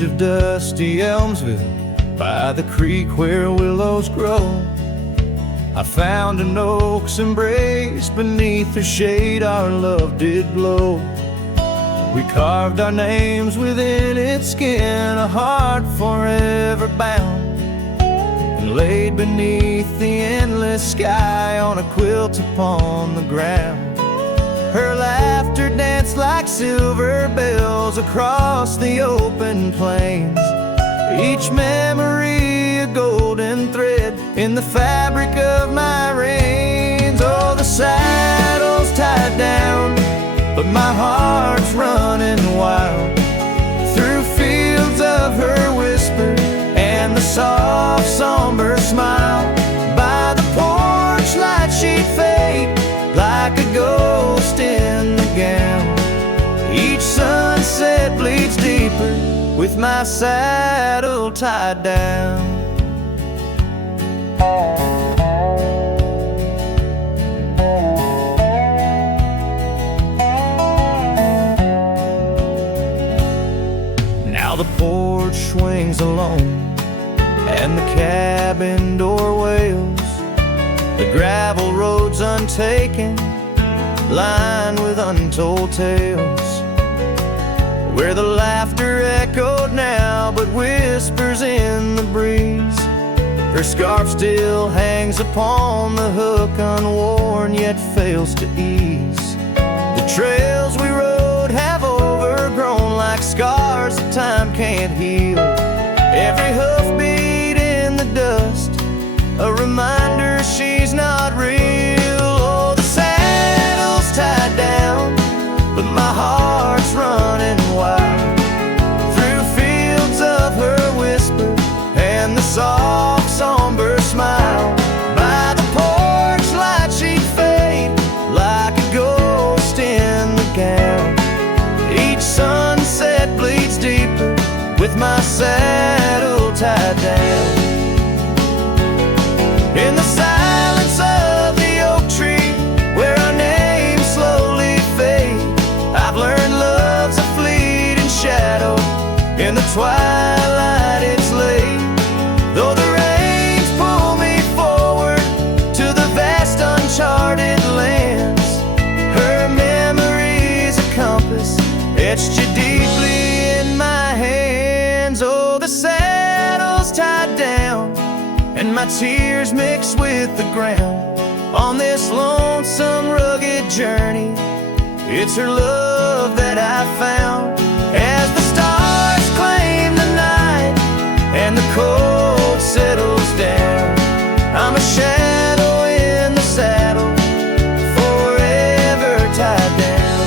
edge of dusty Elmsville, by the creek where willows grow, I found an oak's embrace. Beneath her shade our love did glow. We carved our names within its skin, a heart forever bound, and laid beneath the endless sky on a quilt upon the ground. Her laughter danced like silver bells across the open plains, each memory a golden thread in the fabric of my reins. Oh, the saddle's tied down, but my heart's running wild through fields of her whisper and the soft somber smile. By the porch light she'd fade like a ghost in the gown. Each sunset bleeds deeper with my saddle tied down. Now the porch swings alone and the cabin door wails. The gravel road's untaken, lined with untold tales, where the laughter echoed now but whispers in the breeze. Her scarf still hangs upon the hook, unworn yet fails to ease. The trails we rode have overgrown like scars that time can't heal. Every hoofbeat in the dust, a reminder she's not real. Oh, the saddle's tied down, but my heart's running wild through fields of her whisper and the soft somber smile. By the porch light she'd fade like a ghost in the gown. Each sunset bleeds deeper with my saddle tied down. In the silence of the oak tree, where our names slowly fade, I've learned love's a fleeting shadow. In the twilight it's late, though the rains pull me forward to the vast uncharted lands. Her memory's a compass etched you deeply in my hands. Oh, the saddle's tied down and my tears mix with the ground on this lonesome, rugged journey. It's her love that I found. As the stars claim the night and the cold settles down, I'm a shadow in the saddle, forever tied down.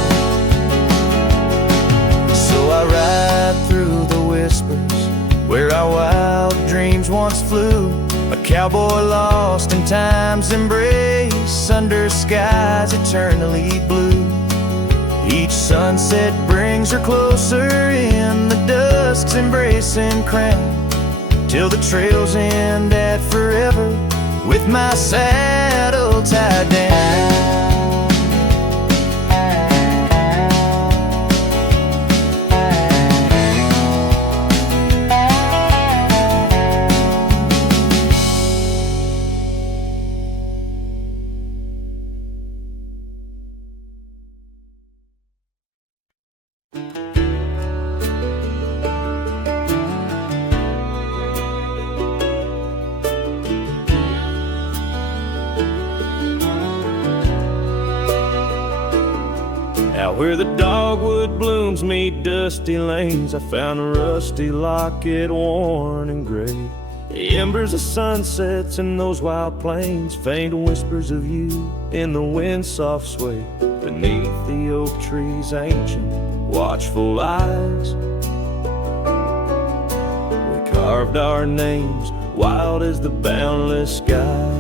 So I ride through the whispers where our wild dreams once flew, a cowboy lost in time's embrace under skies eternally blue. Each sunset brings her closer in the dusk's embracing crown, till the trails end at forever with my saddle tied down. Out where the dogwood blooms meet dusty lanes, I found a rusty locket worn and gray. The embers of sunsets in those wild plains, faint whispers of you in the wind's soft sway. Beneath the oak tree's ancient, watchful eyes, we carved our names wild as the boundless skies.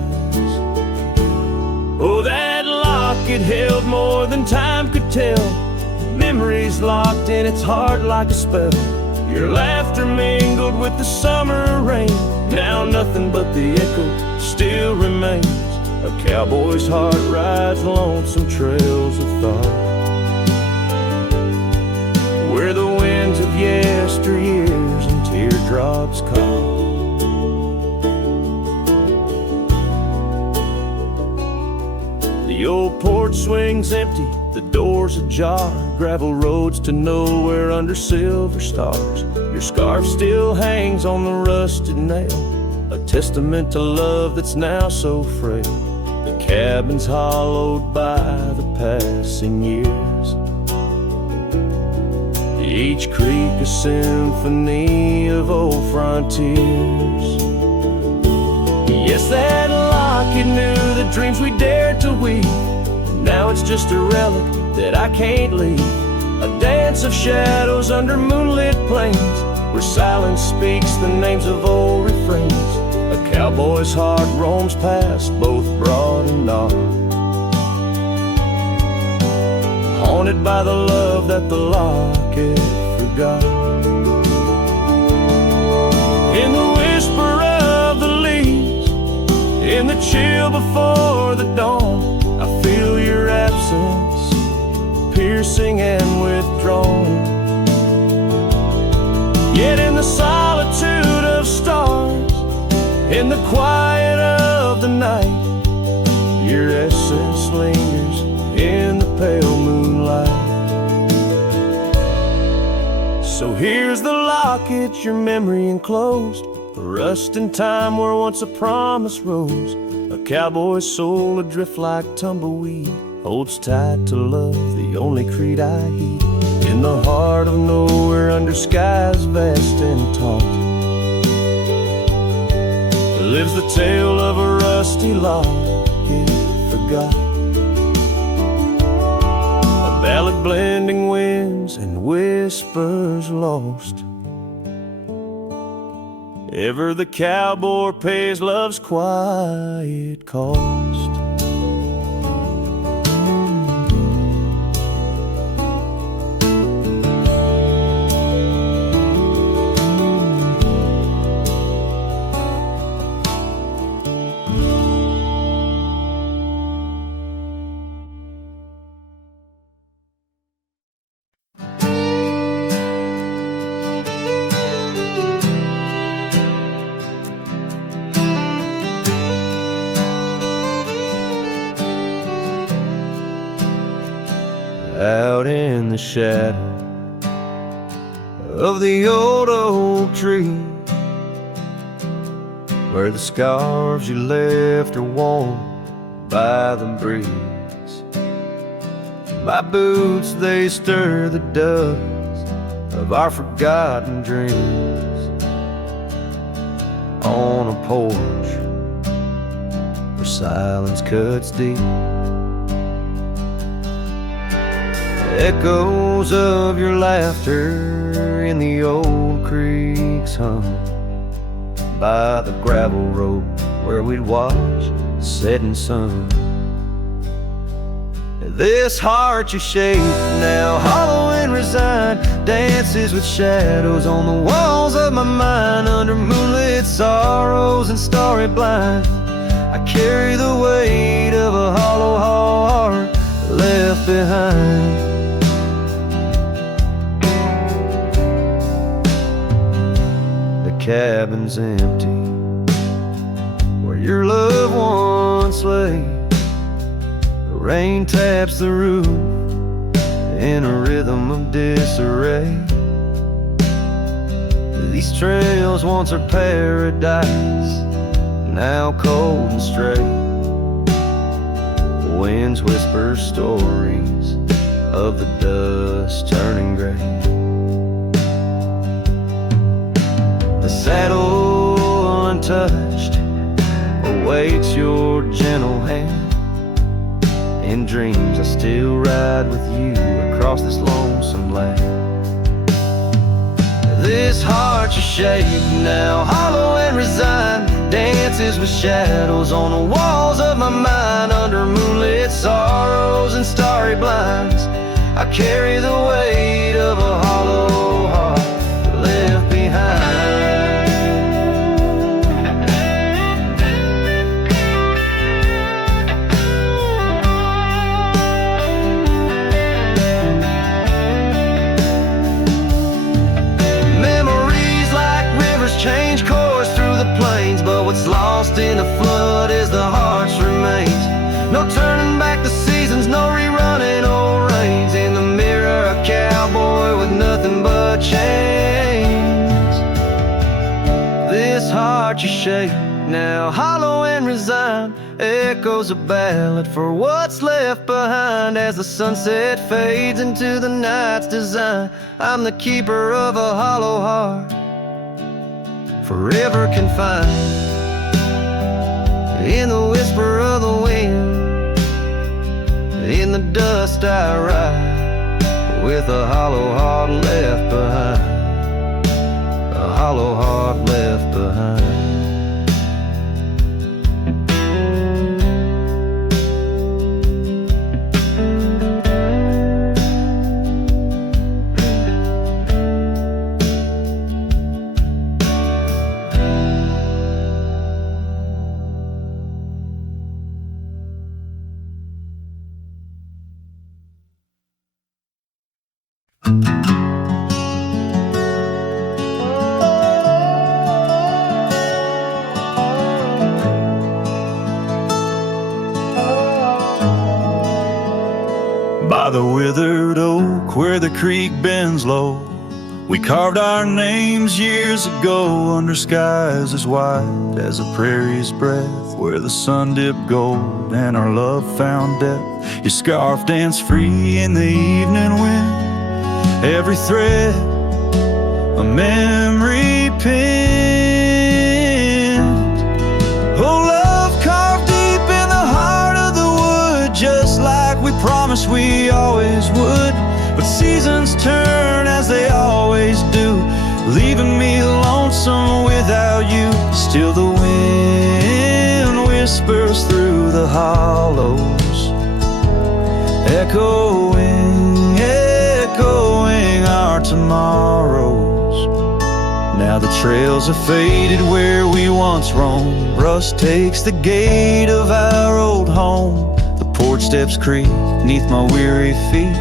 Oh, that locket held more than time could tell, memories locked in its heart like a spell. Your laughter mingled with the summer rain, now nothing but the echo still remains. A cowboy's heart rides lonesome trails of thought, where the winds of yesteryears teardrops come. The old porch swings empty, the doors ajar, gravel roads to nowhere under silver stars. Your scarf still hangs on the rusted nail, a testament to love that's now so frail. The cabin's hollowed by the passing years, each creek a symphony of old frontiers. Yes, that locket knew the dreams we dared to weave. Now it's just a relic that I can't leave, a dance of shadows under moonlit plains, where silence speaks the names of old refrains. A cowboy's heart roams past both broad and dark, haunted by the love that the locket forgot. In the whisper of the leaves, in the chill before the dawn, I feel your absence, piercing and withdrawn. Yet in the solitude of stars, in the quiet of the night, your essence lingers in the pale moonlight. So here's the locket, your memory enclosed, a rust in time where once a promise rose. A cowboy's soul adrift like tumbleweed holds tight to love, the only creed I heed. In the heart of nowhere under skies vast and tall, lives the tale of a rusty locket forgot, a ballad blending winds and whispers lost. Ever the cowboy pays love's quiet cost. Out in the shadow of the old oak tree, where the scarves you left are warm by the breeze, my boots, they stir the dust of our forgotten dreams. On a porch where silence cuts deep, echoes of your laughter in the old creeks hum by the gravel road where we'd watch the setting sun. This heart you shaped, now hollow and resigned, dances with shadows on the walls of my mind. Under moonlit sorrows and starry blinds, I carry the weight of a hollow heart left behind. Cabin's empty where your loved ones lay. The rain taps the roof in a rhythm of disarray. These trails once are paradise, now cold and stray. The winds whisper stories of the dust turning gray. The saddle untouched awaits your gentle hand. In dreams I still ride with you across this lonesome land. This heart you shape, now hollow and resigned, dances with shadows on the walls of my mind. Under moonlit sorrows and starry blinds, I carry the weight of a hollow heart left behind. rivers change course through the plains, but what's lost in a flood is the heart's remains. No turning back the seasons, no rerunning old reins. In the mirror, a cowboy with nothing but chains. This heart you shake, now hollow and resigned, echoes a ballad for what's left behind. As the sunset fades into the night's design, I'm the keeper of a hollow heart, forever confined. In the whisper of the wind, in the dust I ride, with a hollow heart left behind, a hollow heart left behind. By the withered oak where the creek bends low, we carved our names years ago under skies as wide as a prairie's breath, where the sun dipped gold and our love found depth. Your scarf danced free in the evening wind, every thread a memory pinned. Oh, love carved deep in the heart of the wood, just like we promised we always would. But seasons turn as they always do, leaving me lonesome without you. Still the wind whispers through the hollows, echoing, echoing our tomorrows. Now the trails have faded where we once roamed, rust takes the gate of our old home. The porch steps creak neath my weary feet,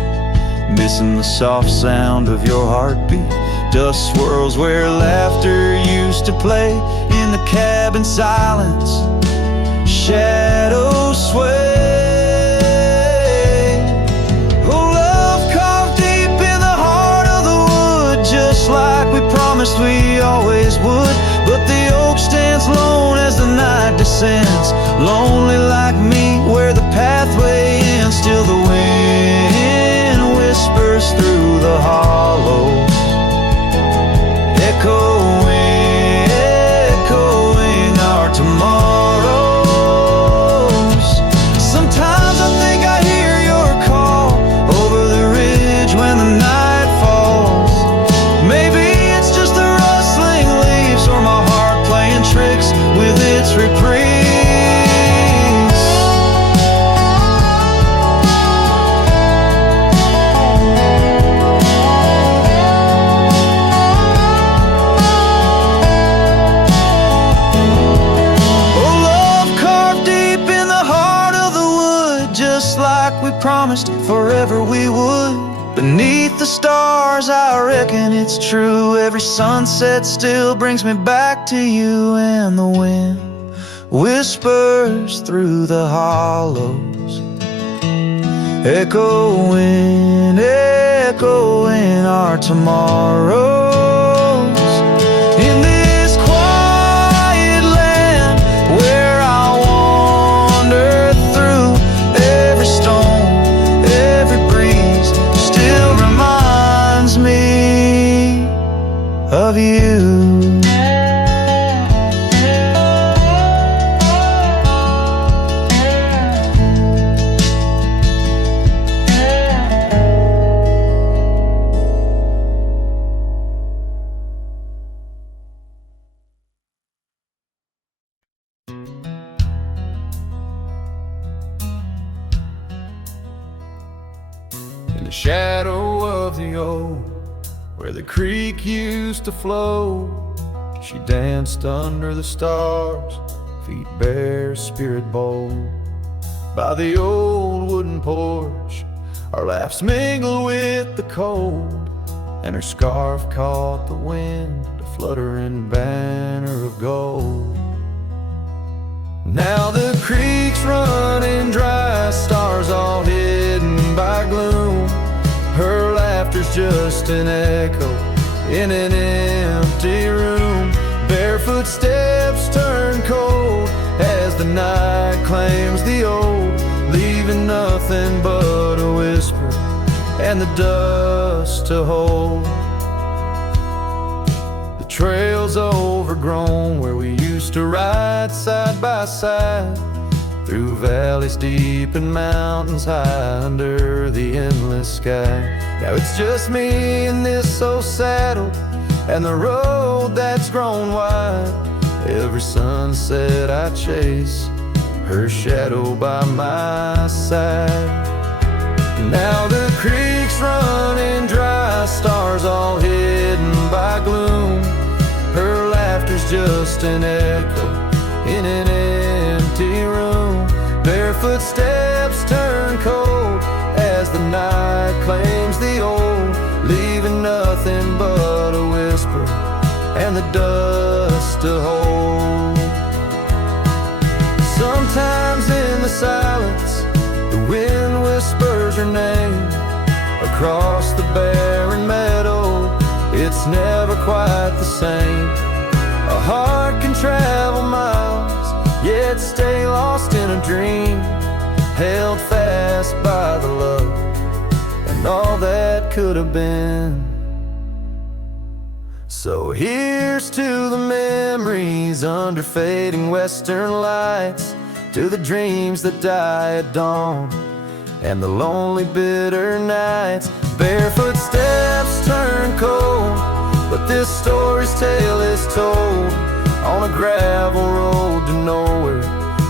missing the soft sound of your heartbeat. Dust swirls where laughter used to play, in the cabin silence shadows sway. Oh, love carved deep in the heart of the wood, just like we promised we always would. But the oak stands lone as the night descends, lonely like me where the pathway ends. Still the wind whispers through the hollows, echoing, echoing our tomorrows. Sometimes I think I hear your call over the ridge when the night falls. Maybe it's just the rustling leaves or my heart playing tricks with its reprise. Promised forever we would. Beneath the stars I reckon it's true, every sunset still brings me back to you. And the wind whispers through the hollows, echoing, echoing our tomorrows. In this quiet land where I wander through, every stone, me of you. In the shadow of the oak where the creek used to flow, she danced under the stars, feet bare, spirit bold. By the old wooden porch, our laughs mingled with the cold, and her scarf caught the wind to fluttering banner of gold. Now the creek's running dry, stars all hidden by gloom. Her laughter's just an echo in an empty room. Barefoot steps turn cold as the night claims the old, leaving nothing but a whisper and the dust to hold. The trail's overgrown where we used to ride side by side, through valleys deep and mountains high under the endless sky. Now it's just me in this old saddle and the road that's grown wide. Every sunset I chase, her shadow by my side. Now the creek's running dry, stars all hidden by gloom. Her laughter's just an echo in an empty room. Barefoot steps turn cold as the night claims the old, leaving nothing but a whisper and the dust to hold. Sometimes in the silence, the wind whispers her name. Across the barren meadow, it's never quite the same. A heart can travel miles, yet stay lost in a dream, held fast by the love and all that could have been. So here's to the memories under fading western lights, to the dreams that die at dawn and the lonely bitter nights. Barefoot steps turn cold, but this story's tale is told on a gravel road to nowhere,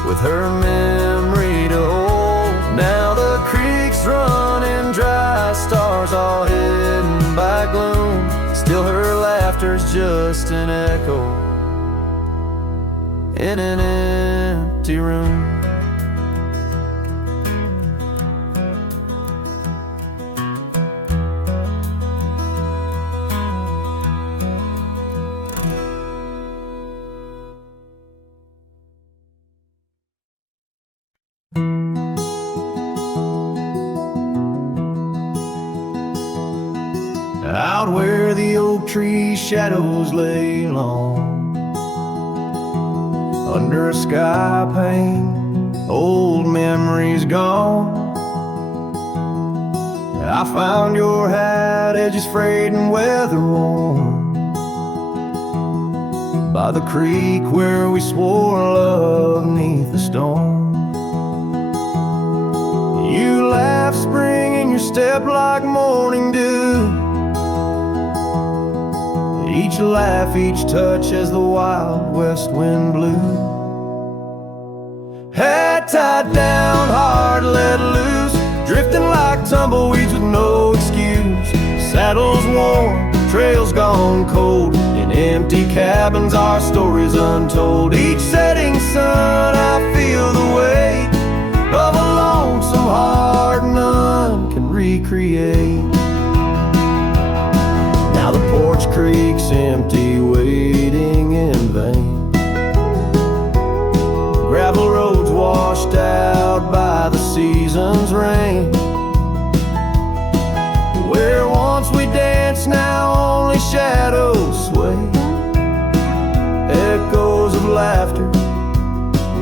with her memory to hold. Now the creek's running dry, stars all hidden by gloom. Still her laughter's just an echo in an empty room. Out where the oak tree shadows lay long, under a sky pane, old memories gone. I found your hat, edges frayed and weather worn, by the creek where we swore love neath the storm. You laughed spring in your step like morning dew, each laugh, each touch as the wild west wind blew. Head tied down, heart let loose, drifting like tumbleweeds with no excuse. Saddles worn, trails gone cold, in empty cabins our stories untold. Each setting sun I feel the weight of a lonesome heart none can recreate. Now the porch creek's empty, waiting in vain. Gravel roads washed out by the season's rain. Where once we danced, now only shadows sway. Echoes of laughter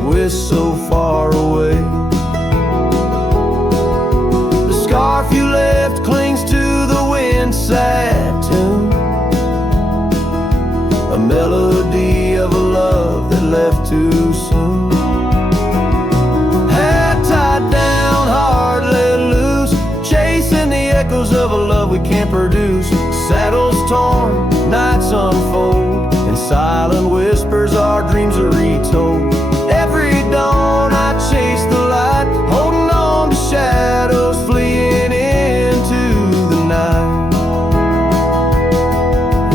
whisk so far away. The scarf you left clings to the wind's sad tune, a melody of a love that left too soon. Hat tied down, heart let loose, chasing the echoes of a love we can't produce. Saddles torn, nights unfold, in silent whispers our dreams are retold. Every dawn I chase the light, holding on to shadows fleeing into the night.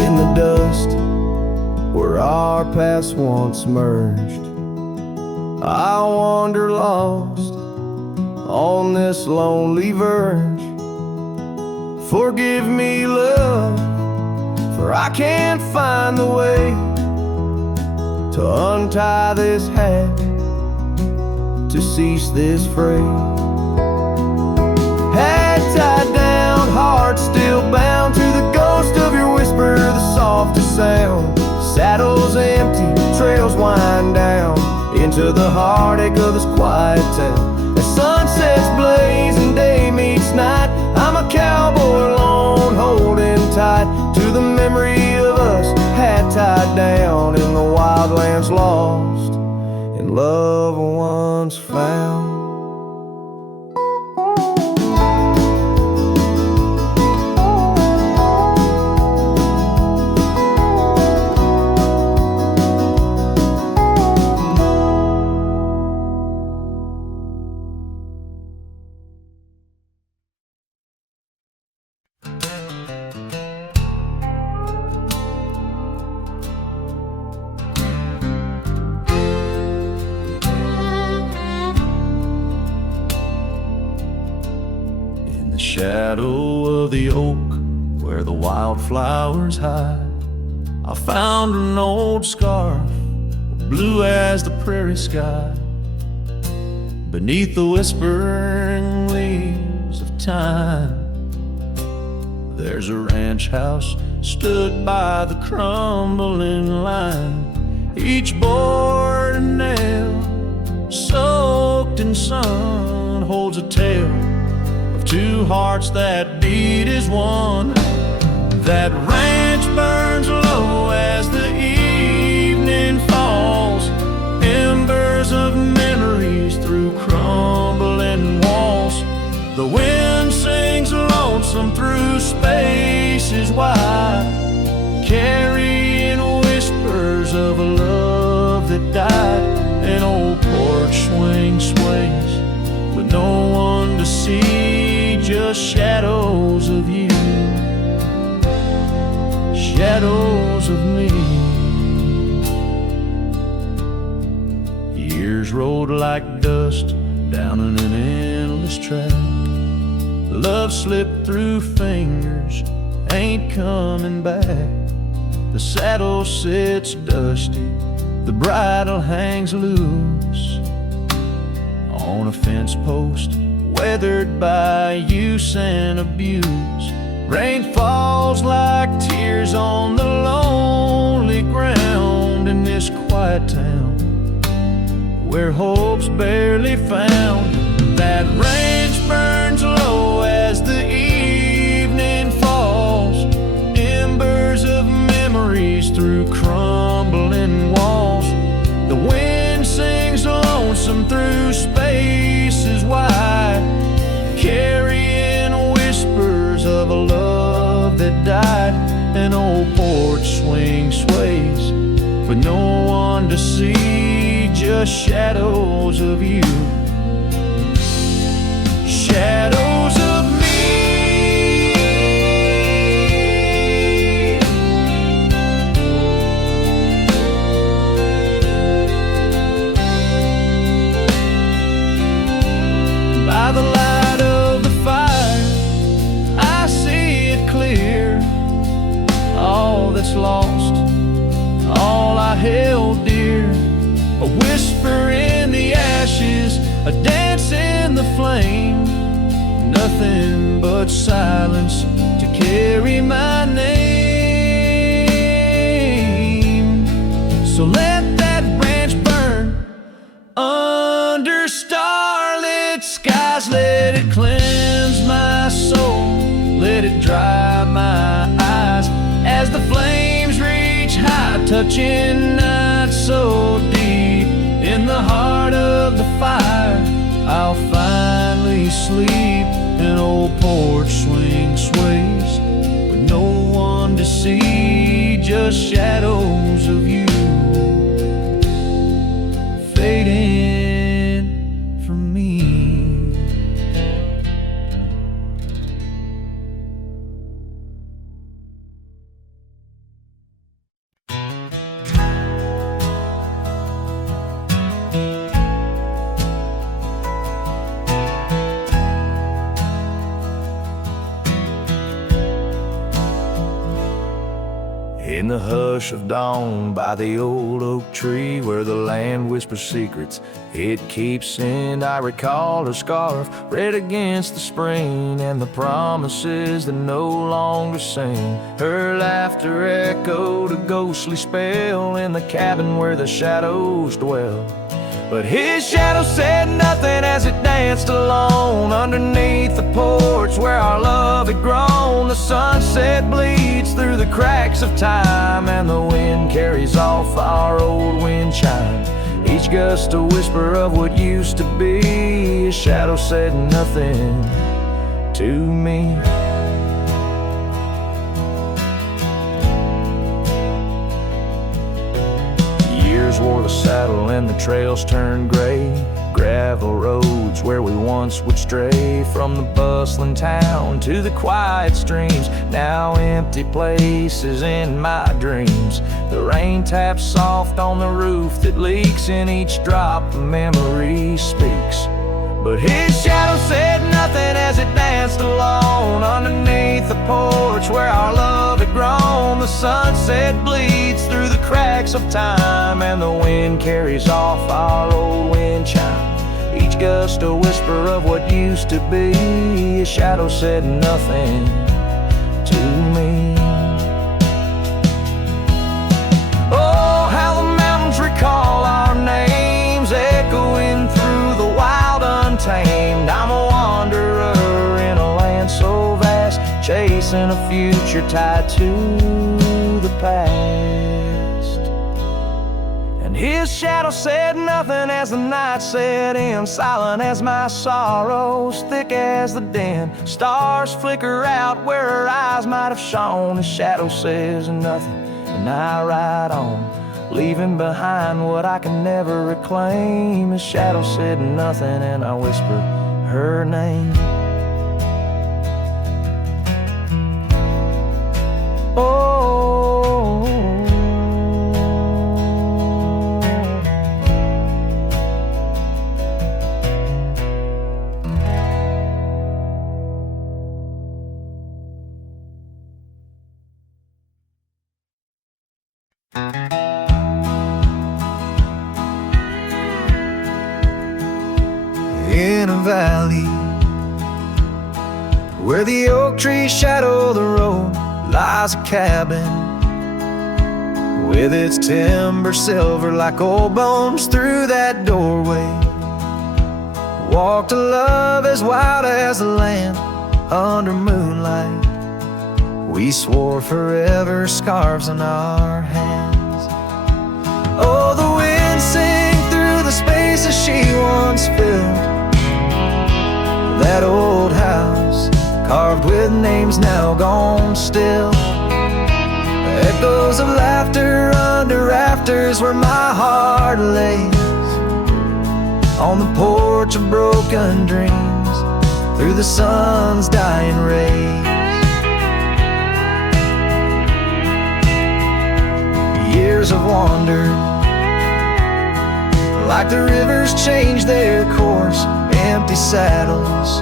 In the dust where our paths once merged, I wander lost on this lonely verge. Forgive me, love, for I can't find the way to untie this hat, to cease this fray. Hat tied down, heart still bound to the ghost of your whisper, the softest sound. Saddles empty, trails wind down into the heartache of this quiet town. As sunsets blaze and day meets night, I'm a cowboy alone, holding tight to the memory of us, hat tied down in the wildlands, lost in love once found. Shadow of the oak where the wildflowers hide, I found an old scarf, blue as the prairie sky. Beneath the whispering leaves of time, there's a ranch house stood by the crumbling line. Each board and nail soaked in sun holds a tale, two hearts that beat as one. That ranch burns low as the evening falls, embers of memories through crumbling walls. The wind sings lonesome through spaces wide, carrying whispers of a love that died. An old porch swing sways with no one to see, just shadows of you, shadows of me. Years rolled like dust down in an endless track. Love slipped through fingers, ain't coming back. The saddle sits dusty, the bridle hangs loose on a fence post, weathered by use and abuse. Rain falls like tears on the lonely ground in this quiet town where hope's barely found. That ranch burns low as the evening falls, embers of memories through crumbling walls. The wind sings lonesome through spaces wide, carrying whispers of a love that died. An old porch swing sways with no one to see, just shadows of you, shadows of me. By the light of the fire, I see it clear. All that's lost, all I held dear. A whisper in the ashes, a dance in the flame. Nothing but silence to carry my name. So let that branch burn under starlit skies. Let it cleanse my soul, let it dry my eyes as the flames reach high, touching night so deep. In the heart of the fire, I'll finally sleep. An old porch swing sways with no one to see, just shadows of you fading from me. In the hush of dawn by the old oak tree where the land whispers secrets it keeps in, I recall her scarf red against the spring and the promises that no longer sing. Her laughter echoed a ghostly spell in the cabin where the shadows dwell. But his shadow said nothing as it danced alone underneath the porch where our love had grown. The sunset bleeds through the cracks of time and the wind carries off our old wind chime. Each gust a whisper of what used to be. His shadow said nothing to me. Years wore the saddle and the trails turned gray. Gravel roads where we once would stray, from the bustling town to the quiet streams, now empty places in my dreams. The rain taps soft on the roof that leaks, in each drop a memory speaks. But his shadow said nothing as it danced alone underneath the porch where our love had grown. The sunset bleeds through the cracks of time and the wind carries off our old wind chime. Each gust a whisper of what used to be. His shadow said nothing to me. Oh, how the mountains recall our names, echoing through the wild untamed. I'm a wanderer in a land so vast, chasing a future tied to the past. And his shadow said nothing as the night set in, silent as my sorrows, thick as the din. Stars flicker out where her eyes might have shone. His shadow says nothing and I ride on, leaving behind what I can never reclaim. His shadow said nothing and I whispered her name. Oh, in a valley where the oak trees shadow the road lies a cabin with its timber silver like old bones. Through that doorway walked a love as wild as the land under moonlight. We swore forever, scarves on our hands. Oh, the wind sang through the spaces she once filled. That old house, carved with names now gone still. Echoes of laughter under rafters where my heart lays. On the porch of broken dreams, through the sun's dying rays. Years have wandered like the rivers change their course. Empty saddles,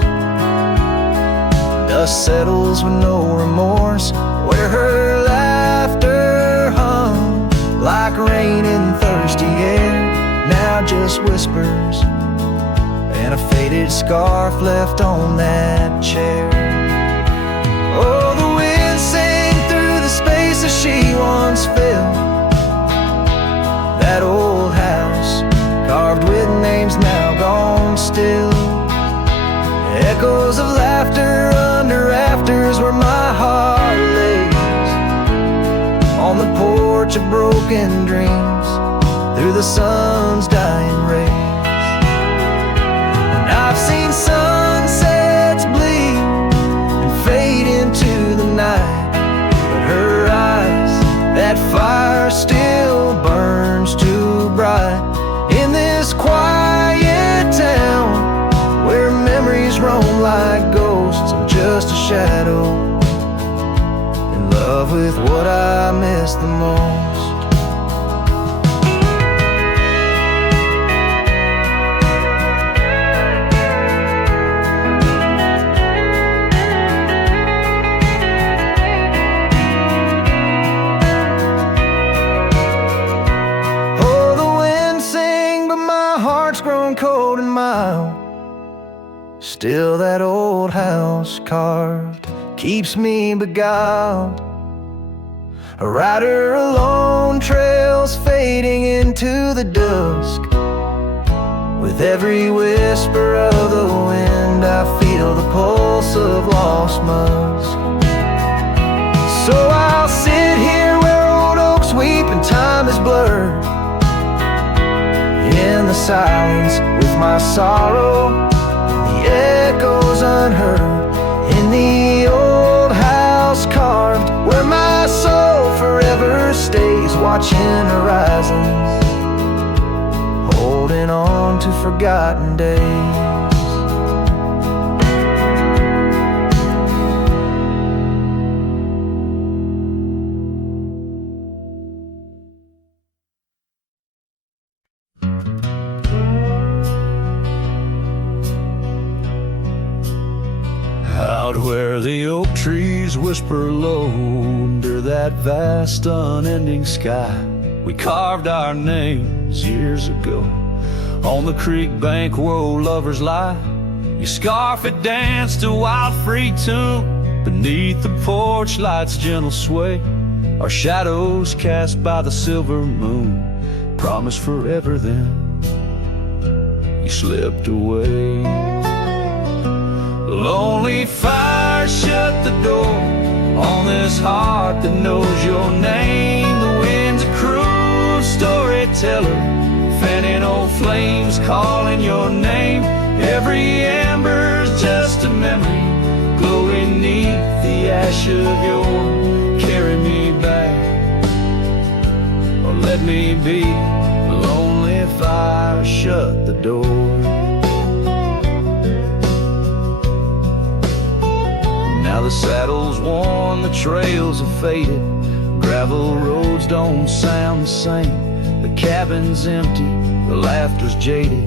dust settles with no remorse, where her laughter hung like rain in thirsty air. Now just whispers and a faded scarf left on that chair. Oh, the wind sang through the spaces she once filled. That old house, carved with names now gone still. Echoes of laughter under rafters where my heart lays. On the porch of broken dreams, through the sun's dying rays. And I've seen sunsets bleed and fade into the night, but her eyes, that fire still burns too bright. In this quiet town where memories roam like ghosts, I'm just a shadow in love with what I miss the most. smile. Still that old house carved keeps me beguiled. A rider alone, trails fading into the dusk. With every whisper of the wind, I feel the pulse of lost musk. So I'll sit here where old oaks weep and time is blurred, in the silence with my sorrow, the echoes unheard, in the old house carved, where my soul forever stays, watching horizons, holding on to forgotten days. Out where the oak trees whisper low under that vast unending sky, we carved our names years ago on the creek bank where old lovers lie. Your scarf it danced a wild free tune beneath the porch light's gentle sway. Our shadows cast by the silver moon promised forever, then you slipped away. Lonely fire shut the door on this heart that knows your name. The wind's a cruel storyteller, fanning old flames, calling your name. Every ember's just a memory, glowing neath the ash of your carry me back, or let me be. Lonely fire shut the door. Now the saddle's worn, the trails have faded, gravel roads don't sound the same. The cabin's empty, the laughter's jaded,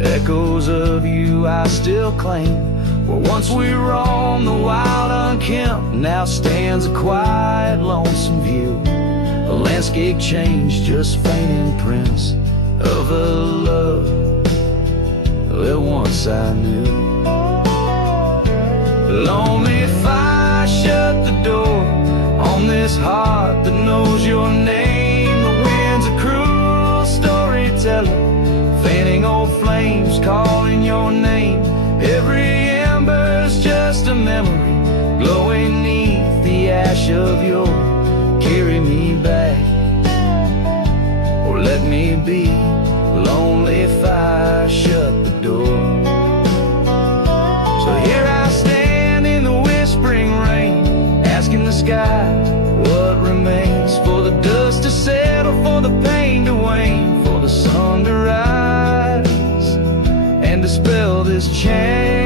echoes of you I still claim. Where once we roamed the wild unkempt, now stands a quiet, lonesome view. A landscape changed, just faint imprints of a love that once I knew. Lonely fire shut the door on this heart that knows your name. The wind's a cruel storyteller, fanning old flames, calling your name. Every ember's just a memory, glowing neath the ash of your carry me back, or let me be. Lonely fire shut the door. So here I stand in the whispering rain, asking the sky what remains, for the dust to settle, for the pain to wane, for the sun to rise and dispel this chain.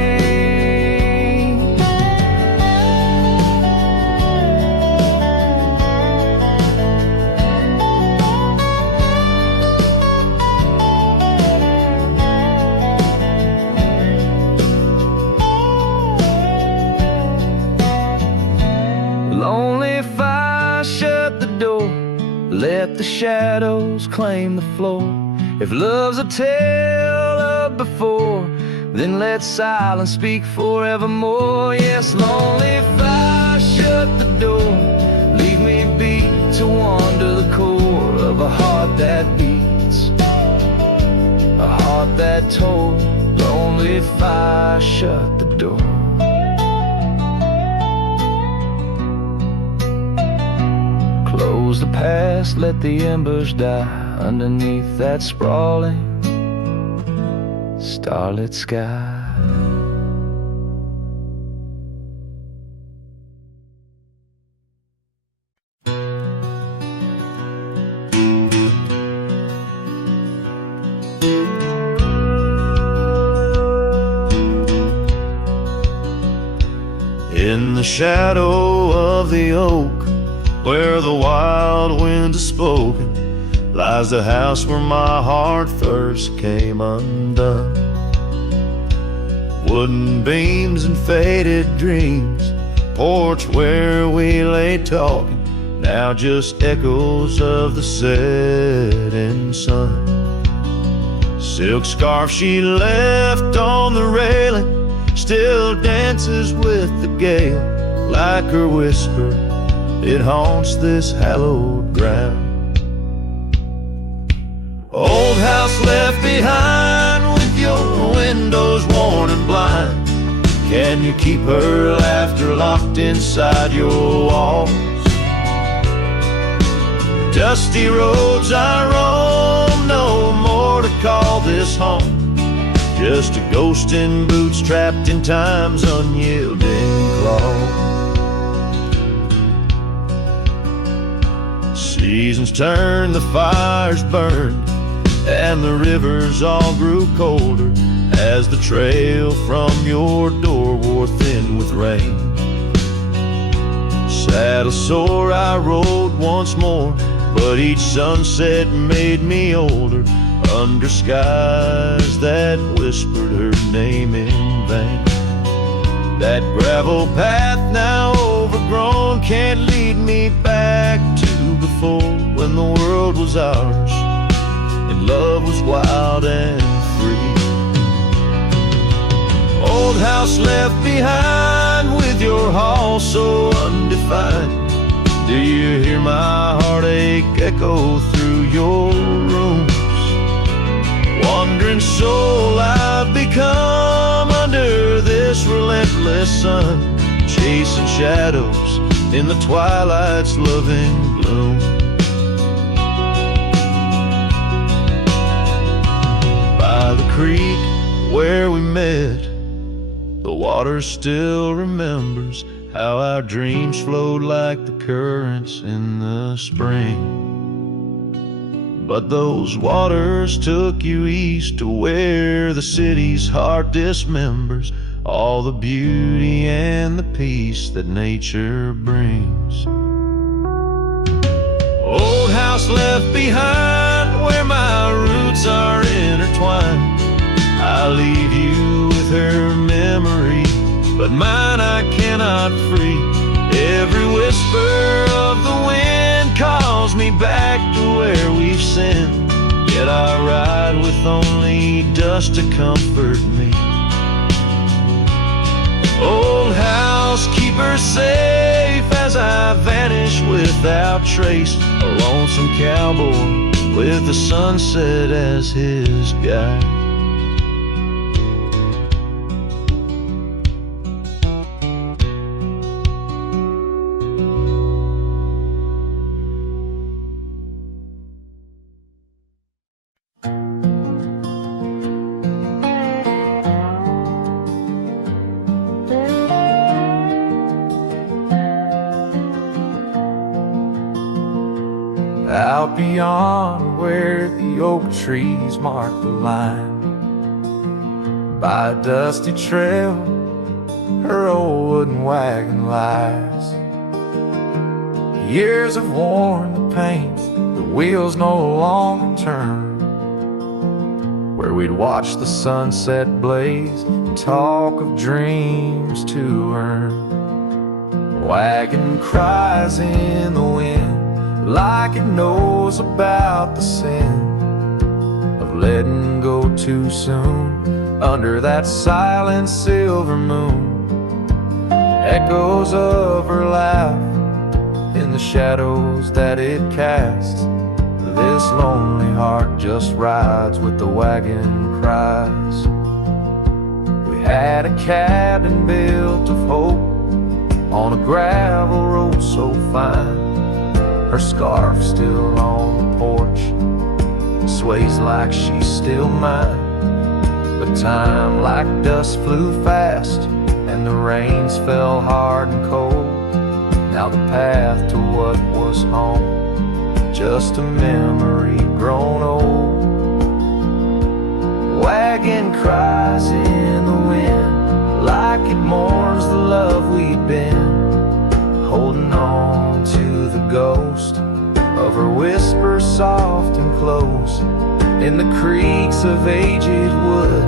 Lonely fire shut the door, let the shadows claim the floor. If love's a tale of before, then let silence speak forevermore. Yes, lonely fire shut the door, leave me be to wander the core of a heart that beats, a heart that told. Lonely fire shut the door. Close the past, let the embers die underneath that sprawling starlit sky. In the shadow of the oak, where the wild winds have spoken, lies the house where my heart first came undone. Wooden beams and faded dreams, porch where we lay talking, now just echoes of the setting sun. Silk scarf she left on the railing still dances with the gale. Like her whisper, it haunts this hallowed ground. Old house left behind with your windows worn and blind. Can you keep her laughter locked inside your walls? Dusty roads I roam, no more to call this home. Just a ghost in boots trapped in time's unyielding claw. Seasons turned, the fires burned, and the rivers all grew colder as the trail from your door wore thin with rain. Saddle sore I rode once more, but each sunset made me older, under skies that whispered her name in vain. That gravel path now overgrown can't lead me back to before, when the world was ours and love was wild and free. Old house left behind with your hall so undefined. Do you hear my heartache echo through your rooms? Wandering soul I've become under this relentless sun, chasing shadows in the twilight's loving gloom. By the creek where we met, the water still remembers how our dreams flowed like the currents in the spring. But those waters took you east to where the city's heart dismembers all the beauty and the peace that nature brings. Old house left behind where my roots are intertwined. I leave you with her memory, but mine I cannot free. Every whisper of the wind calls me back to where we've sinned, yet I ride with only dust to comfort me. Old house, keep her safe as I vanish without trace, a lonesome cowboy with the sunset as his guide. Out beyond where the oak trees mark the line, by a dusty trail, her old wooden wagon lies. Years have worn the paint, the wheels no longer turn. Where we'd watch the sunset blaze and talk of dreams to earn. Wagon cries in the wind like it knows about the sin of letting go too soon under that silent silver moon. Echoes of her laugh in the shadows that it casts. This lonely heart just rides with the wagon cries. We had a cabin built of hope on a gravel road so fine. Her scarf still on the porch, sways like she's still mine. But time like dust flew fast, and the rains fell hard and cold. Now the path to what was home, just a memory grown old. Wagon cries in the wind like it mourns the love we'd been, holding on to the ghost of her whisper soft and close. In the creaks of aged wood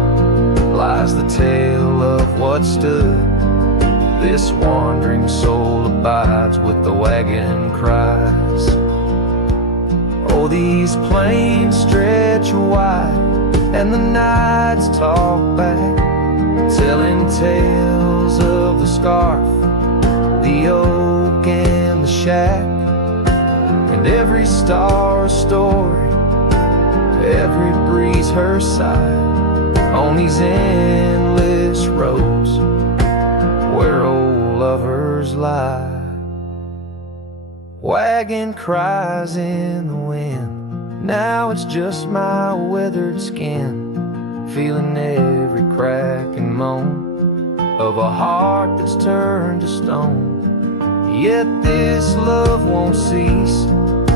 lies the tale of what stood. This wandering soul abides with the wagon cries. Oh, these plains stretch wide and the nights talk back, telling tales of the scarf, the oak and the shack, and every star a story, every breeze her sigh, on these endless roads where old lovers lie. Wagon cries in the wind, now it's just my weathered skin, feeling every crack and moan of a heart that's turned to stone. Yet this love won't cease,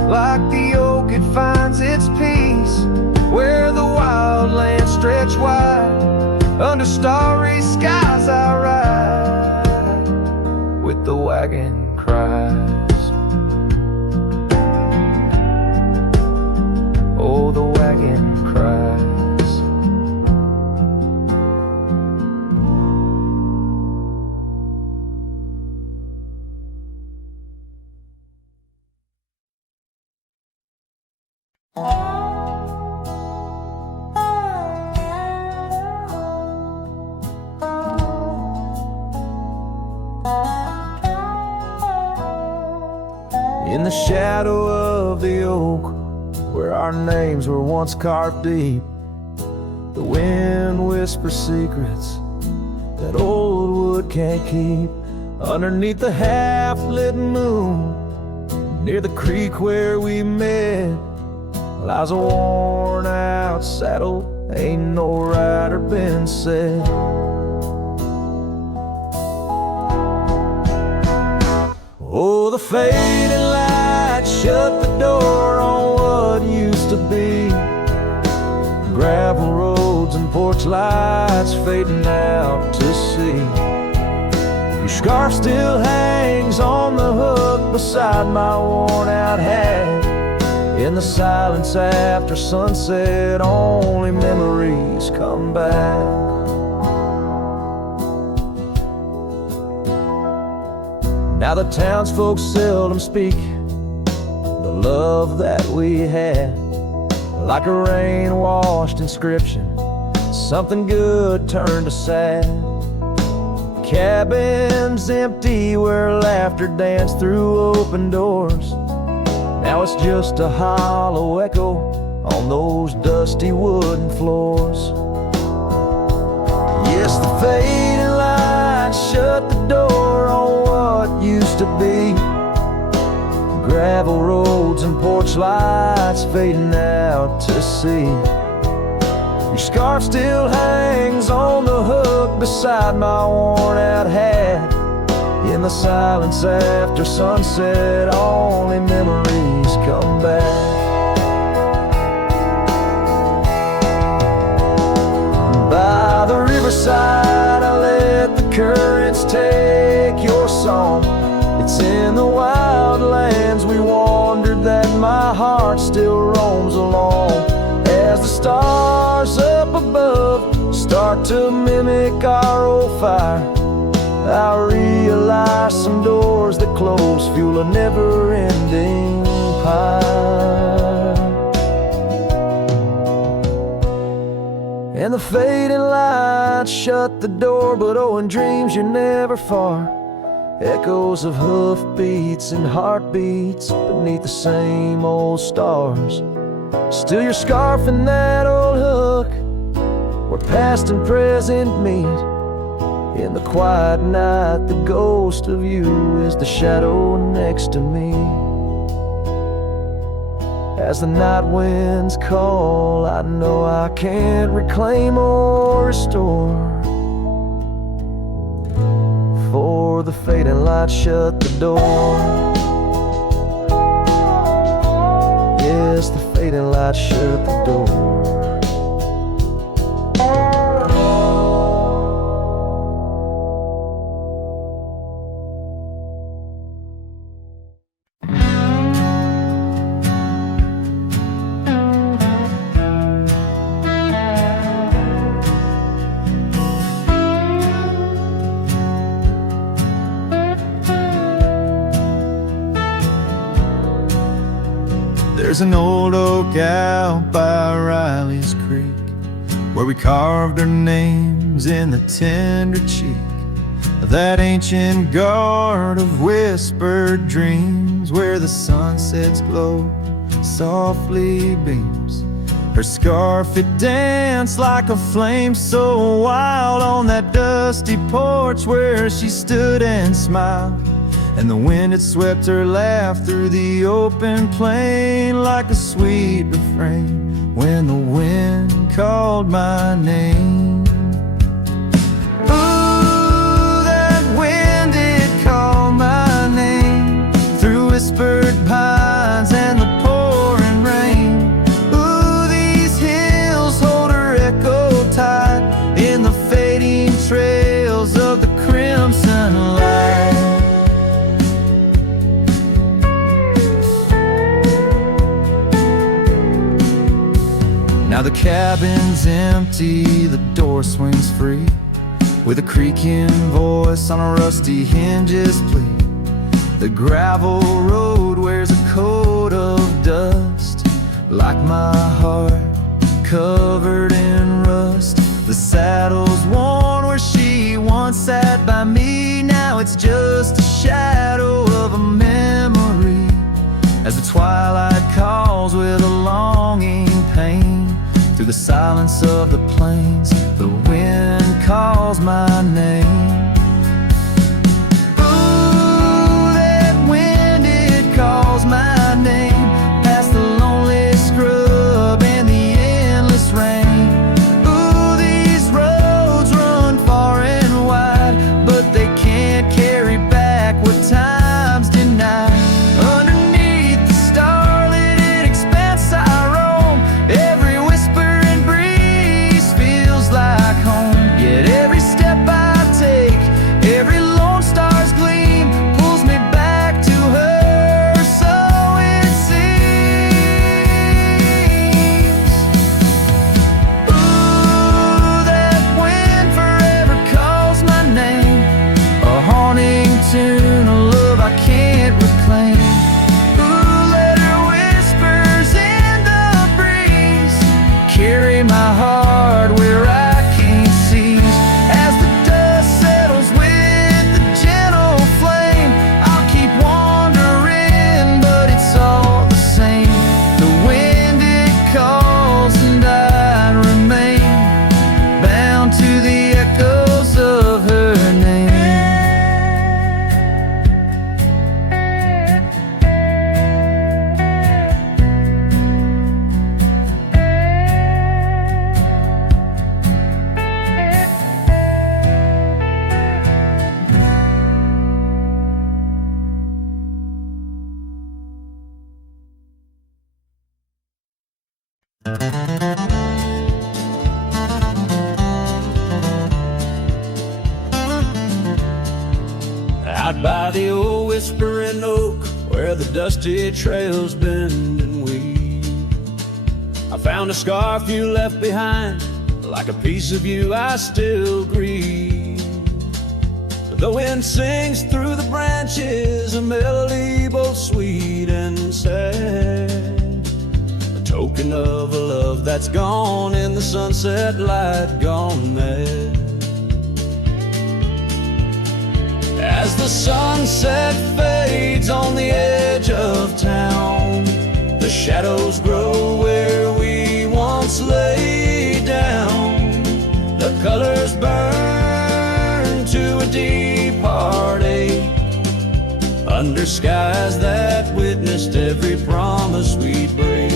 like the oak it finds its peace, where the wild lands stretch wide, under starry skies I ride, with the wagon cries. Oh, the wagon cries. In the shadow of the oak, where our names were once carved deep, the wind whispers secrets that old wood can't keep. Underneath the half-lit moon, near the creek where we met, lies a worn-out saddle, ain't no rider been said. Oh, the fading light shut the door on what used to be. Gravel roads and porch lights fading out to sea. Your scarf still hangs on the hook beside my worn-out hat. In the silence after sunset, only memories come back. Now the townsfolk seldom speak the love that we had, like a rain-washed inscription, something good turned to sad. Cabins empty where laughter danced through open doors. Now it's just a hollow echo on those dusty wooden floors. Yes, the fading light shut the door on what used to be. Gravel roads and porch lights fading out to sea. Your scarf still hangs on the hook beside my worn-out hat. In the silence after sunset, only memories come back. By the riverside, I let the currents take your song. It's in the wild lands we wandered that my heart still roams along. As the stars up above start to mimic our old fire, I realize some doors that close fuel a never-ending pyre. And the fading lights shut the door, but oh, in dreams you're never far. Echoes of hoofbeats and heartbeats beneath the same old stars. Still your scarf and that old hook, where past and present meet. In the quiet night, the ghost of you is the shadow next to me. As the night winds call, I know I can't reclaim or restore. For the fading light shut the door. Yes, the fading light shut the door. There's an old oak out by Riley's Creek, where we carved our names in the tender cheek of that ancient guard of whispered dreams, where the sunset's glow softly beams. Her scarf, it danced like a flame so wild on that dusty porch where she stood and smiled. And the wind had swept her laugh through the open plain like a sweet refrain when the wind called my name. Ooh, that wind did call my name through whispered pines and the pouring rain. Ooh, these hills hold her echo tight in the fading trails of the crimson light. Now the cabin's empty, the door swings free, with a creaking voice on a rusty hinge's plea. The gravel road wears a coat of dust, like my heart covered in rust. The saddle's worn where she once sat by me, now it's just a shadow of a memory, as the twilight calls with a longing pain. Through the silence of the plains, the wind calls my name. Ooh, that wind, it calls my name, past the lonely scrub and the endless rain. Ooh, these roads run far and wide, but they can't carry back what time's denied. Underneath the starlit expanse I roam, every whisper like home. Yet every step I take, every lone star's gleam pulls me back to her, so it seems. Ooh, that wind forever calls my name, a haunting tune, a love I can't reclaim. Ooh, let her whispers in the breeze carry my heart where I out by the old whispering oak, where the dusty trails bend and weave, I found a scarf you left behind, like a piece of you I still grieve. But the wind sings through the branches a melody both sweet and sad, a token of a love that's gone in the sunset light, gone mad. As the sunset fades on the edge of town, the shadows grow where we once lay down. The colors burn to a deep heartache under skies that witnessed every promise we'd break.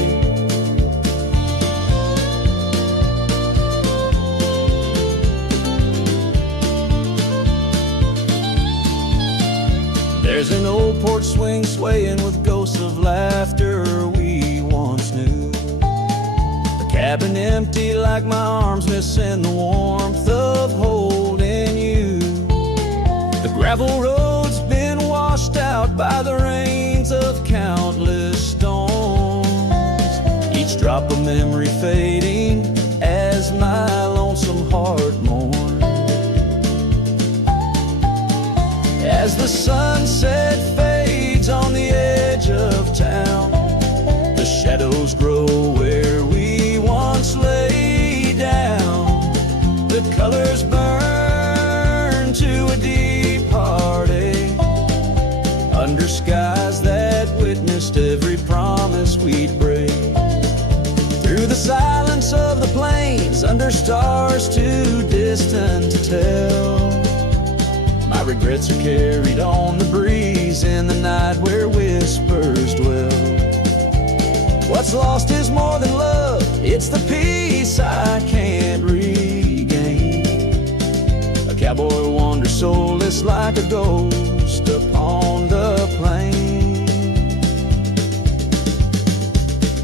There's an old porch swing swaying with ghosts of laughter we once knew. The cabin empty like my arms missing the warmth of holding you. The gravel road's been washed out by the rains of countless storms, each drop of memory fading as my lonesome heart mourns. As the sunset fades on the edge of town, the shadows grow where we once lay down. is under stars too distant to tell. My regrets are carried on the breeze in the night where whispers dwell. What's lost is more than love, it's the peace I can't regain. A cowboy wanders soulless like a ghost upon the plain.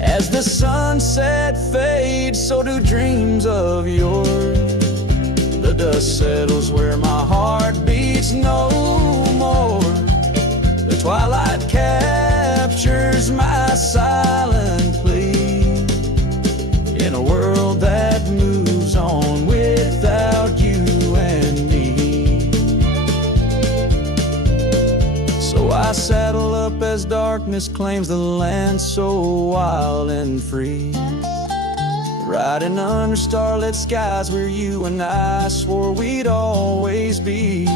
As the sunset fades, so do dreams of yours. The dust settles where my heart beats no more. The twilight captures my silent plea in a world that moves on without you and me. So I saddle up as darkness claims the land so wild and free, riding under starlit skies where you and I swore we'd always be.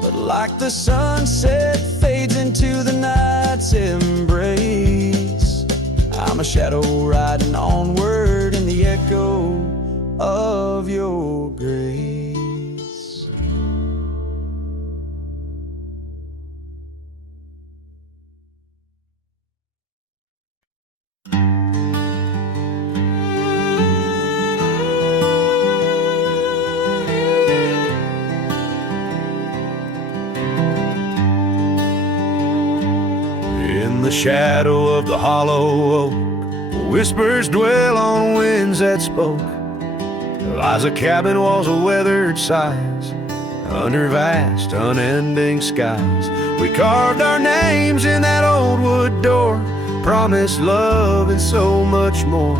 But like the sunset fades into the night's embrace, I'm a shadow riding onward in the echo of your grace. In the shadow of the hollow oak, whispers dwell on winds that spoke. Lies a cabin, walls of weathered sighs, under vast, unending skies. We carved our names in that old wood door, promised love and so much more.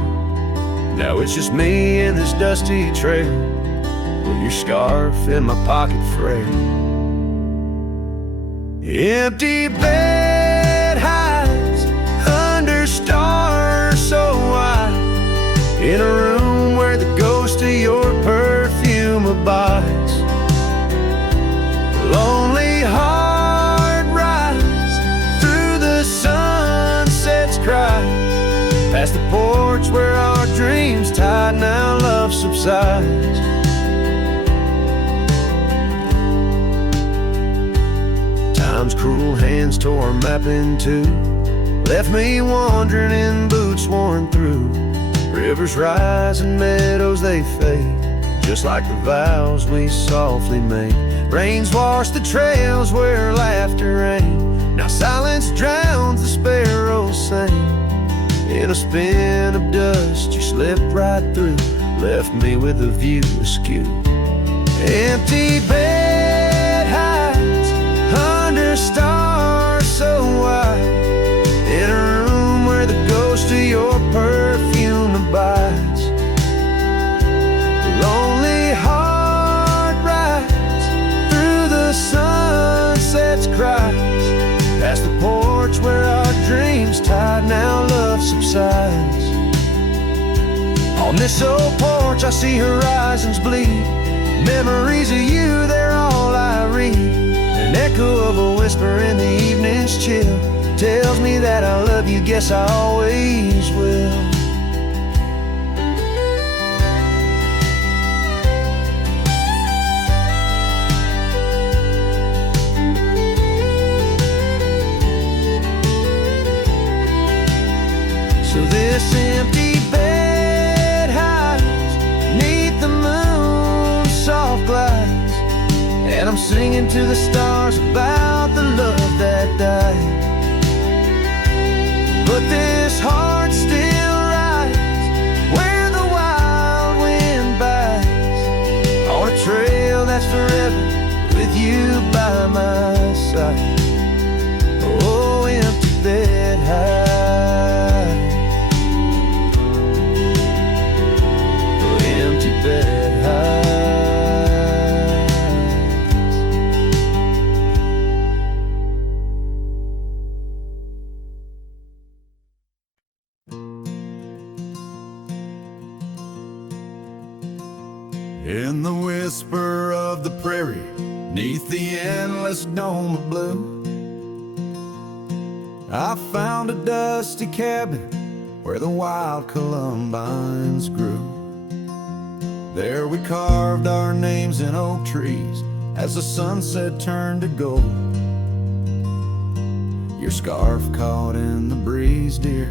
Now it's just me and this dusty trail, with your scarf in my pocket frail. Empty bed hides under stars so wide, in a room where the ghost of your perfume abides. Lonely heart rides through the sunset's cry, past the porch where our dreams tied, now love subsides. Time's cruel hands tore a map in two, left me wandering in boots worn through. Rivers rise and meadows they fade, just like the vows we softly made. Rains wash the trails where laughter rang, now silence drowns the sparrows sing. In a spin of dust you slipped right through, left me with a view askew. Empty bed hides under stars so wide, in a room where the ghost of your perfume abides. Lonely heart rides through the sunset's cries, past the porch where our dreams tied, now love subsides. On this old porch I see horizons bleed, memories of you, they're all I read. An echo of a whisper in the evening's chill tells me that I love you, guess I always will. So this empty bed hides neath the moon's soft glides, and I'm singing to the stars about the love that died. But this heart still rides where the wild wind bites, on a trail that's forever with you by my side. Oh, empty bed hides, oh, empty bed hides. In the whisper of the prairie, neath the endless dome of blue, I found a dusty cabin where the wild columbines grew. There we carved our names in oak trees as the sunset turned to gold. Your scarf caught in the breeze, dear,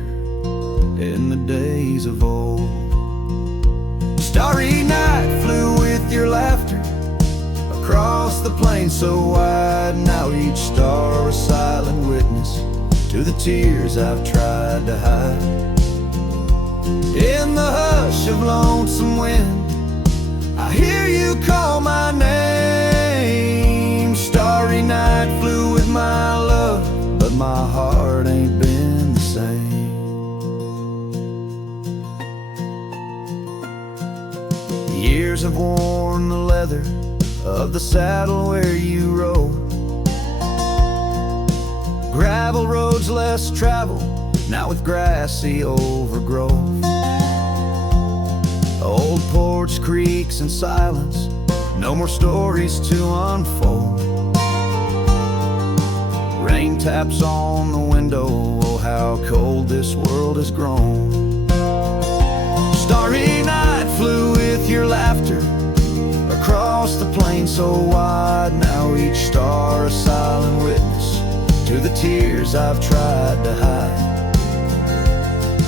in the days of old. Starry night flew with your laughter across the plain so wide. Now each star a silent witness to the tears I've tried to hide. In the hush of lonesome wind, I hear you call my name. Starry night flew with my love, but my heart ain't been the same. Years have worn the leather of the saddle where you rode. Gravel roads less traveled, now with grassy overgrowth. Old porch creaks in silence, no more stories to unfold. Rain taps on the window, oh how cold this world has grown. Starry night flew with your laughter across the plain so wide. Now each star a silent witness to the tears I've tried to hide.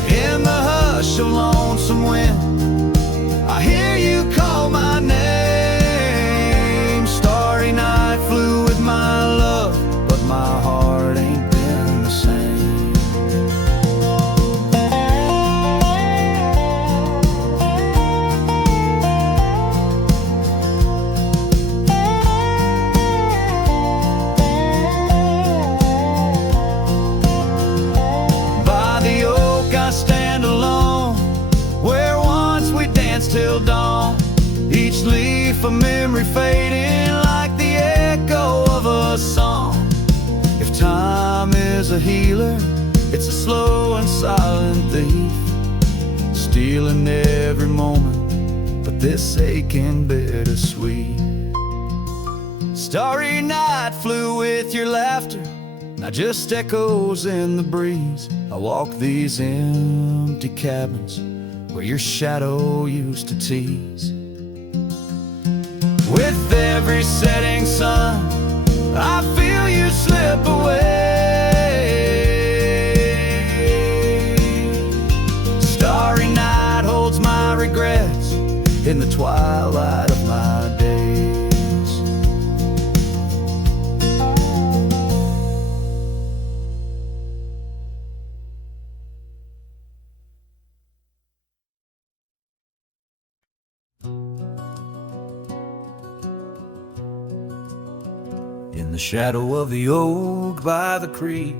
In the hush of lonesome wind, I hear you call my name. Starry night flew with my love, but my heart ain't been the same. By the oak I stand alone, where once we danced till dawn. Each leaf a memory fading like the echo of a song. If time is a healer, it's a slow and silent thief, stealing every moment, but this aching bittersweet. Starry night flew with your laughter, now just echoes in the breeze. I walk these empty cabins where your shadow used to tease. With every setting sun, I feel you slip away. Starry night holds my regrets in the twilight of my days. In the shadow of the oak by the creek,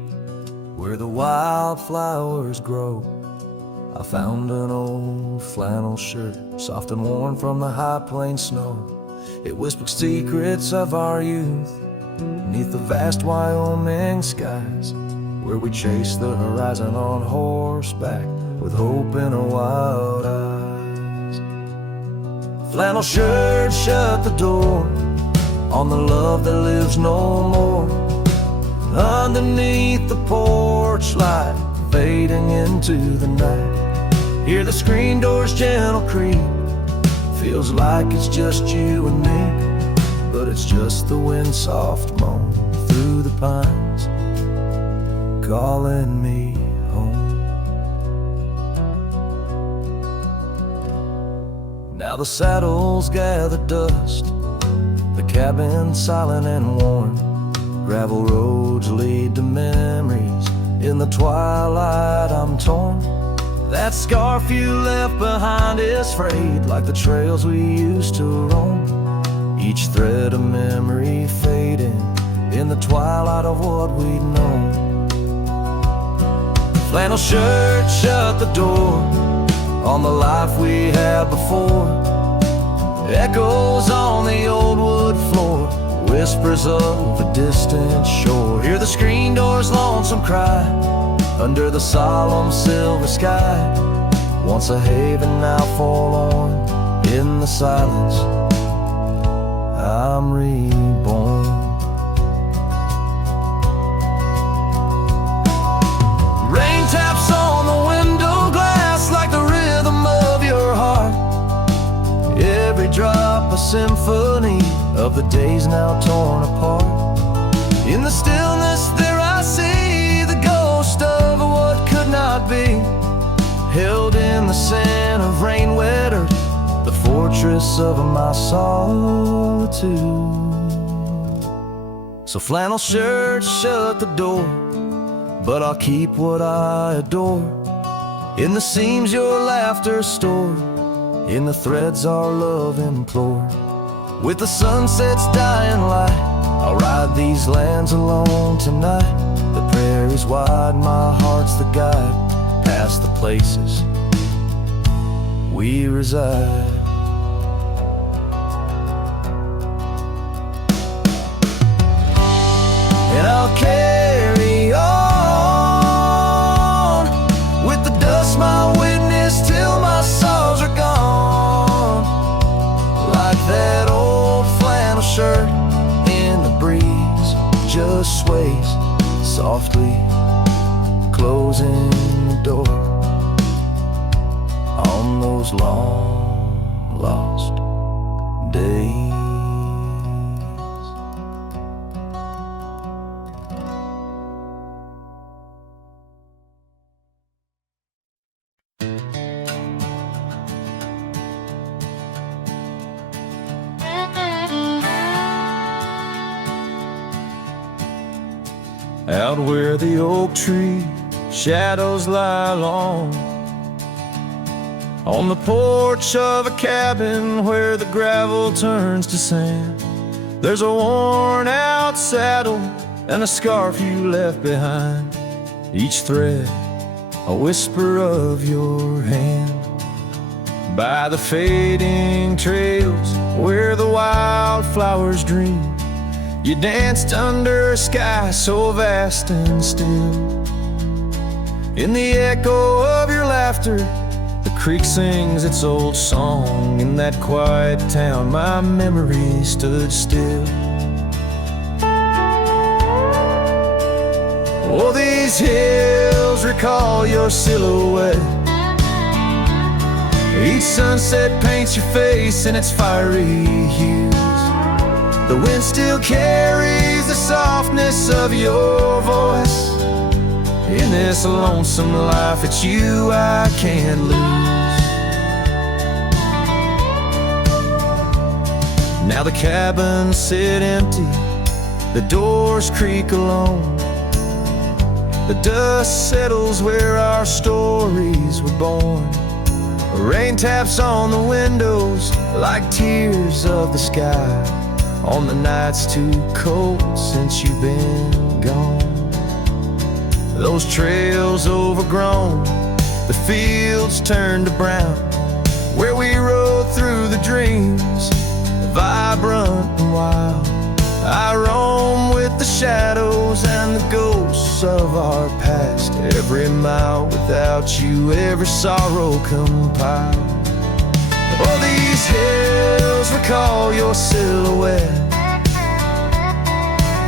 where the wildflowers grow, I found an old flannel shirt, soft and worn from the high plain snow. It whispered secrets of our youth, beneath the vast Wyoming skies, where we chased the horizon on horseback, with hope in our wild eyes. Flannel shirt shut the door on the love that lives no more. Underneath the porch light, fading into the night, hear the screen door's gentle creak. Feels like it's just you and me, but it's just the wind soft moan through the pines, calling me home. Now the saddles gather dust, the cabin silent and worn. Gravel roads lead to memories, in the twilight I'm torn. That scarf you left behind is frayed, like the trails we used to roam. Each thread a memory fading, in the twilight of what we'd known. Flannel shirt shut the door on the life we had before. Echoes on the old wood floor, whispers of a distant shore. Hear the screen door's lonesome cry under the solemn silver sky. Once a haven, now forlorn. In the silence, I'm reborn. Rain taps on the window glass like the rhythm of your heart. symphony of the days now torn apart. In the stillness there I see the ghost of what could not be, held in the scent of rain-wet earth, the fortress of my solitude. So flannel shirts shut the door, but I'll keep what I adore. In the seams your laughter stored, in the threads our love implored. With the sunset's dying light, I'll ride these lands alone tonight. The prairie's wide, my heart's the guide, past the places we reside. And I'll carry on with the dust my witness till my sorrows are gone. Like that old flannel shirt in the breeze, just sways softly, closing the door on those long lost days. Out where the oak tree shadows lie long, on the porch of a cabin where the gravel turns to sand, there's a worn out saddle and a scarf you left behind, each thread a whisper of your hand. By the fading trails where the wildflowers dream, you danced under a sky so vast and still. In the echo of your laughter, the creek sings its old song. In that quiet town, my memory stood still. Oh, these hills recall your silhouette. Each sunset paints your face in its fiery hues. The wind still carries the softness of your voice. In this lonesome life, it's you I can't lose. Now the cabins sit empty, the doors creak alone. The dust settles where our stories were born. Rain taps on the windows like tears of the sky, on the nights too cold since you've been gone. Those trails overgrown, the fields turned to brown, where we rode through the dreams, vibrant and wild. I roam with the shadows and the ghosts of our past, every mile without you, every sorrow compiled. Oh, these hills recall your silhouette.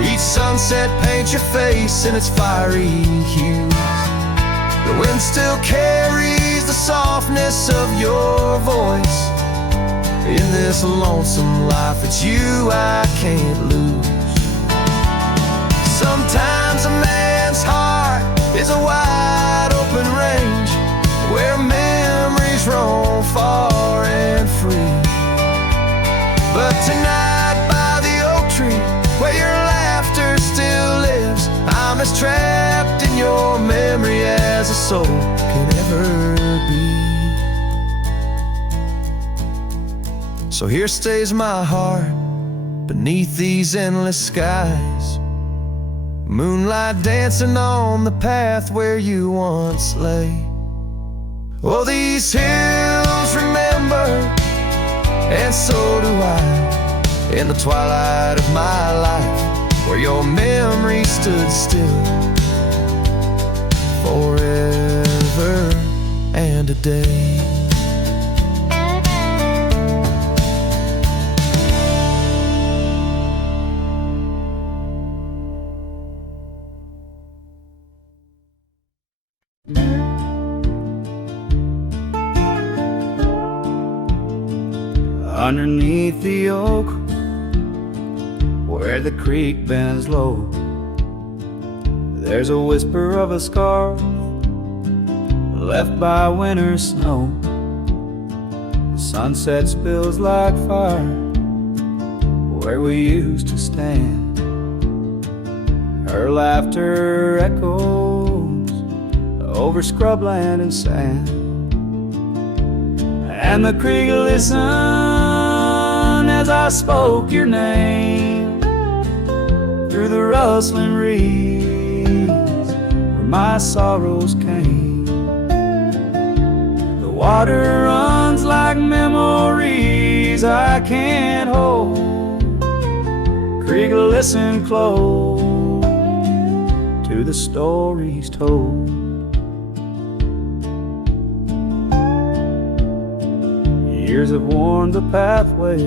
Each sunset paints your face in its fiery hues. The wind still carries the softness of your voice. In this lonesome life, it's you I can't lose. Sometimes a man's heart is a wide open range, where memories roam far and free. But tonight by the oak tree, where your laughter still lives, I'm as trapped in your memory as a soul can ever be. So here stays my heart beneath these endless skies, moonlight dancing on the path where you once lay. Oh, these hills remember, and so do I. In the twilight of my life, where your memory stood still, forever and a day. underneath the oak, where the creek bends low. There's a whisper of a scar left by winter snow. The sunset spills like fire where we used to stand. Her laughter echoes over scrubland and sand, and the creek listened as I spoke your name through the rustling reeds where my sorrows came. The water runs like memories I can't hold. Creek, listen close to the stories told. Years have worn the pathways,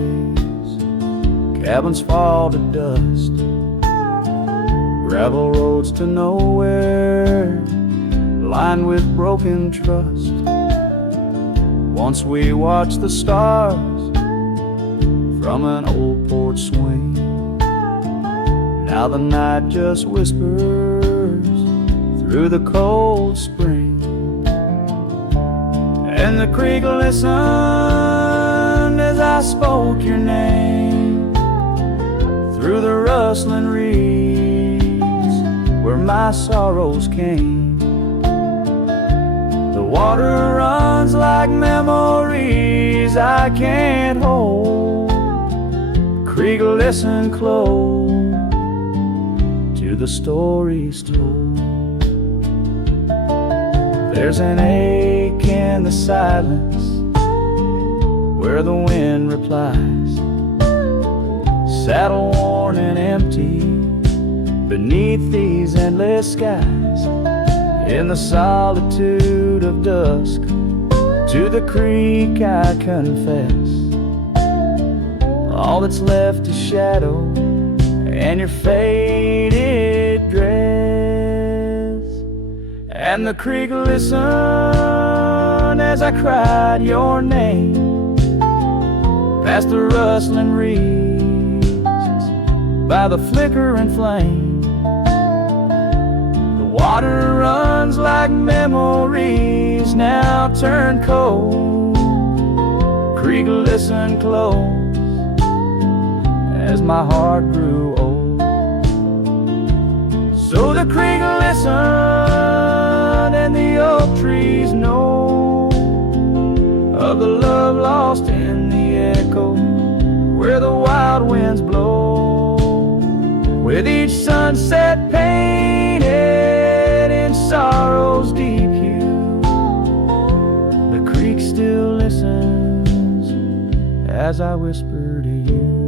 cabins fall to dust, gravel roads to nowhere, lined with broken trust. Once we watched the stars from an old porch swing. Now the night just whispers through the cold spring, and the creek listened as I spoke your name through the rustling reeds where my sorrows came. The water runs like memories I can't hold. Creek, listen close to the stories told. There's an ache in the silence where the wind replies, saddle worn and empty beneath these endless skies. In the solitude of dusk, to the creek I confess, all that's left is shadow and your faded dress. And the creek listened as I cried your name past the rustling reeds by the flickering flame. The water runs like memories now turn cold. Creek, listen close as my heart grew old. So the creek listened and the oak trees know of the love lost in the echo where the wild winds blow, with each sunset painted in sorrow's deep hue. The creek still listens as I whisper to you.